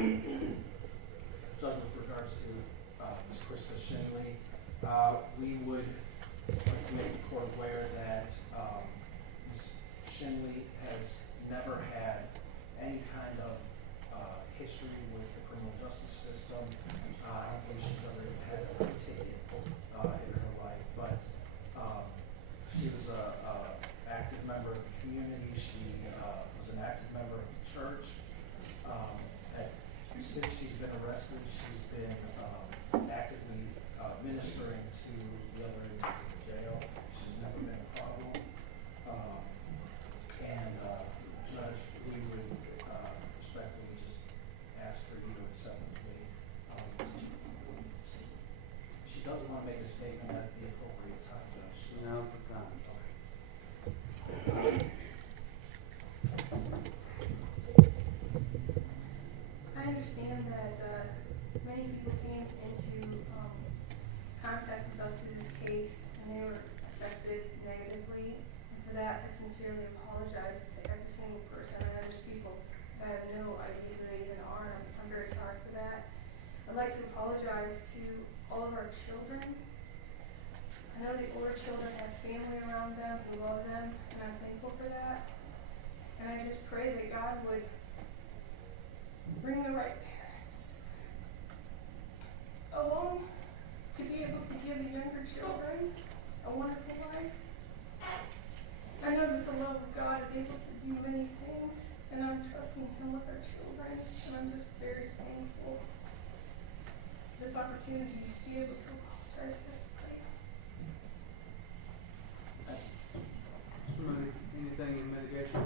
Judge, with regards to Ms. Krista Schindley, we would like to make the court aware that Ms. Schindley has never had any kind of history with the criminal justice system. I don't think she's ever had a ticket in her life, but she was a active member of the community. She was an active member of the church. Since she's been arrested, she's been actively ministering to the other inmates in the jail. She's never been a problem. Judge, we would respectfully just ask for you to accept the plea. She does want to make a statement at the appropriate time, Judge. No, for comment. I understand that many people came into contact with us through this case and they were affected negatively. And for that, I sincerely apologize to every single person. I know there's people that have no idea who they even are, and I'm very sorry for that. I'd like to apologize to all of our children. I know the older children have family around them who love them, and I'm thankful for that. And I just pray that God would bring the right parents along to be able to give the younger children a wonderful life. I know that the love of God is able to do many things, and I'm trusting Him with our children, and I'm just very thankful for this opportunity to be able to apologize for this prayer. Somebody, anything in mitigation?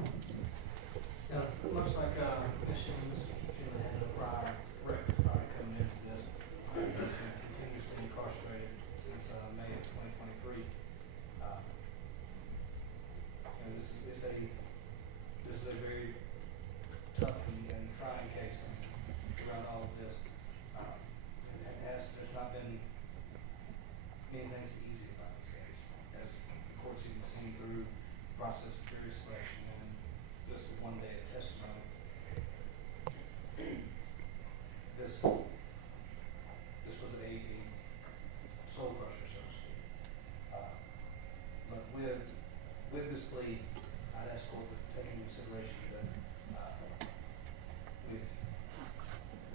It looks like Ms. Schindley had a prior record probably coming into this. She's been continuously incarcerated since May of 2023. And this is a very tough and trying case around all of this. There's not been anything that's easy about this case. As the court's even seen through the process of jury selection and just the one day of testimony. This was a soul crusher, so to speak. But with this plea, I'd ask court to take into consideration that the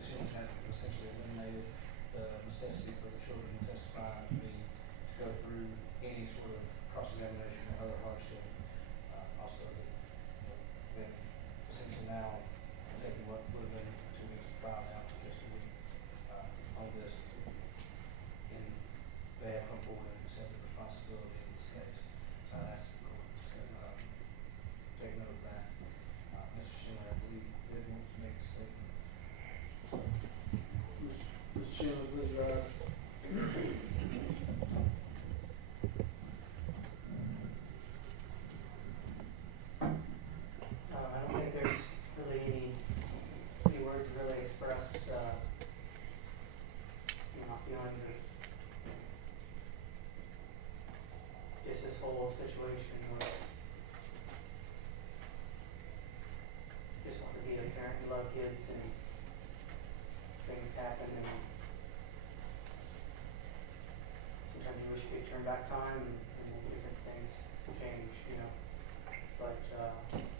Schindleys have essentially eliminated the necessity for the children to testify to go through any sort of cross-examination or other hardship. Also, then essentially now taking what would have been 2 weeks of trial now to just a week on this, and they have come forward and accepted responsibility in this case. So I ask the court to take note of that. Mr. Schindler, I believe, did want to make a statement. Mr. Schindler, please rise. I don't think there's really any words really expressed, feelings of just this whole situation where just want to be a parent and love kids, and things happen, and sometimes you wish you could turn back time and make different things change, But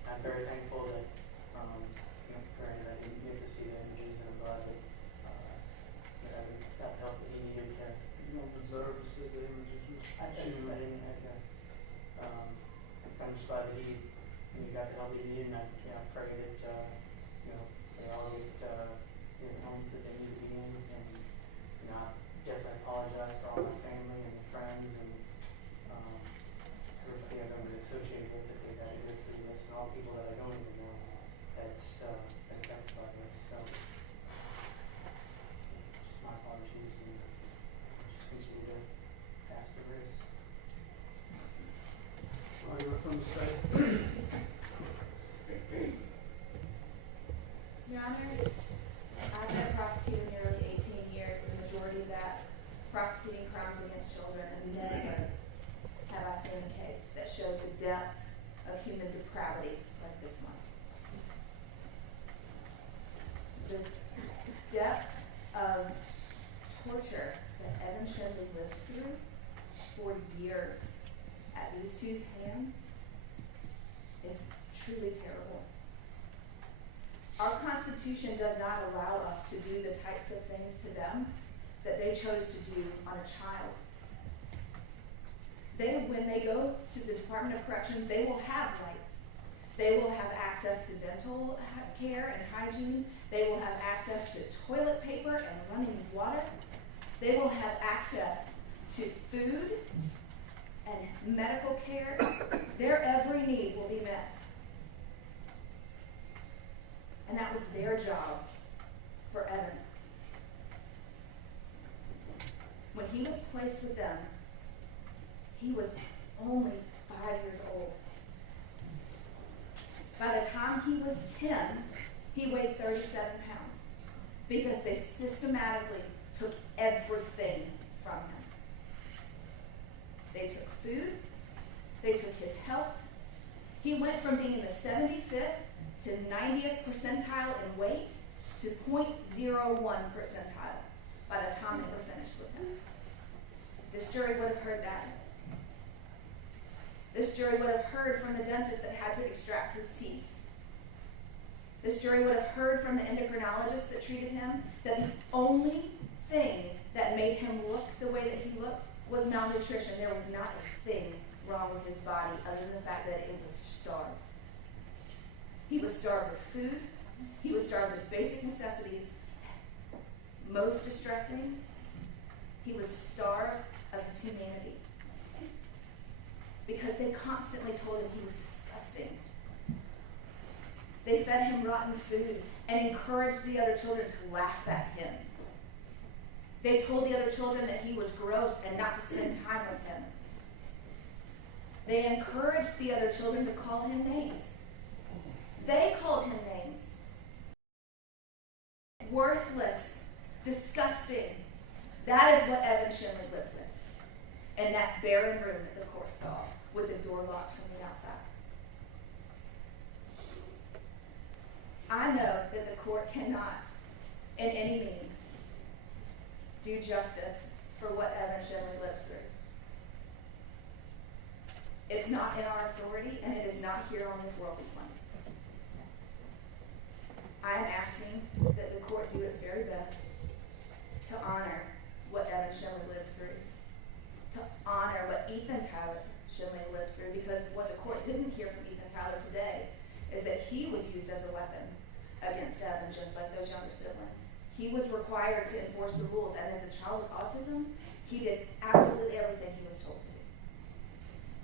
I'm very thankful that, granted I didn't get to see the images, and I'm glad that I got the help that he needed to. You don't deserve to see the images. I'm just glad that he got the help that he needed, and I pray that, they all get home that they need to be in, and, I definitely apologize for all my family and friends and, everybody I've ever associated with that they got to go through this, and all people that I don't even know that's been affected by this. So, just my apologies, and just continue to pass the race. Argument from the state. Constitution does not allow us to do the types of things to them that they chose to do on a child. When they go to the Department of Corrections, they will have rights. They will have access to dental care and hygiene. They will have access to toilet paper and running water. They will have access to food and medical care. Their every need will be met. And that was their job for Evan. When he was placed with them, he was only 5 years old. By the time he was 10, he weighed 37 pounds because they systematically took everything from him. They took food, they took his health. He went from being in the 75th to 90th percentile in weight to 0.01 percentile by the time they were finished with him. This jury would have heard that. This jury would have heard from the dentist that had to extract his teeth. This jury would have heard from the endocrinologist that treated him that the only thing that made him look the way that he looked was malnutrition. There was not a thing wrong with his body other than the fact that it was starved. He was starved with food. He was starved with basic necessities. Most distressing, he was starved of his humanity. Because they constantly told him he was disgusting. They fed him rotten food and encouraged the other children to laugh at him. They told the other children that he was gross and not to spend time with him. They encouraged the other children to call him names. They called him names. Worthless, disgusting. That is what Evan Schindley lived with in that barren room that the court saw with the door locked from the outside. I know that the court cannot, in any means, do justice for what Evan Schindley lives through. It's not in our authority, and it is not here on this worldly plane. I am asking that the court do its very best to honor what Evan Schindley lived through, to honor what Ethan Tyler Schindley lived through, because what the court didn't hear from Ethan Tyler today is that he was used as a weapon against Evan, just like those younger siblings. He was required to enforce the rules, and as a child with autism, he did absolutely everything he was told to do.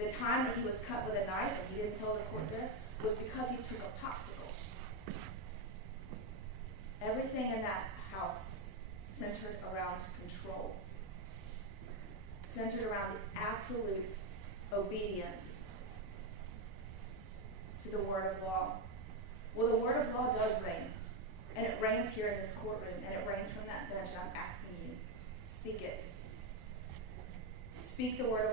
The time that he was cut with a knife, and he didn't tell the court this, was because he took a popsicle. Everything in that house centered around control, centered around the absolute obedience to the word of law. Well, the word of law does reign, and it reigns here in this courtroom, and it reigns from that bench. I'm asking you, speak it. Speak the word